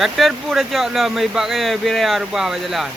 Tractor pun dah cak lah mai bak kaya biaya rubah jalan.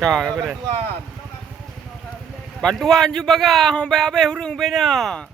Kak, apa dia? Bantuan je baga, hang habis hurung bena.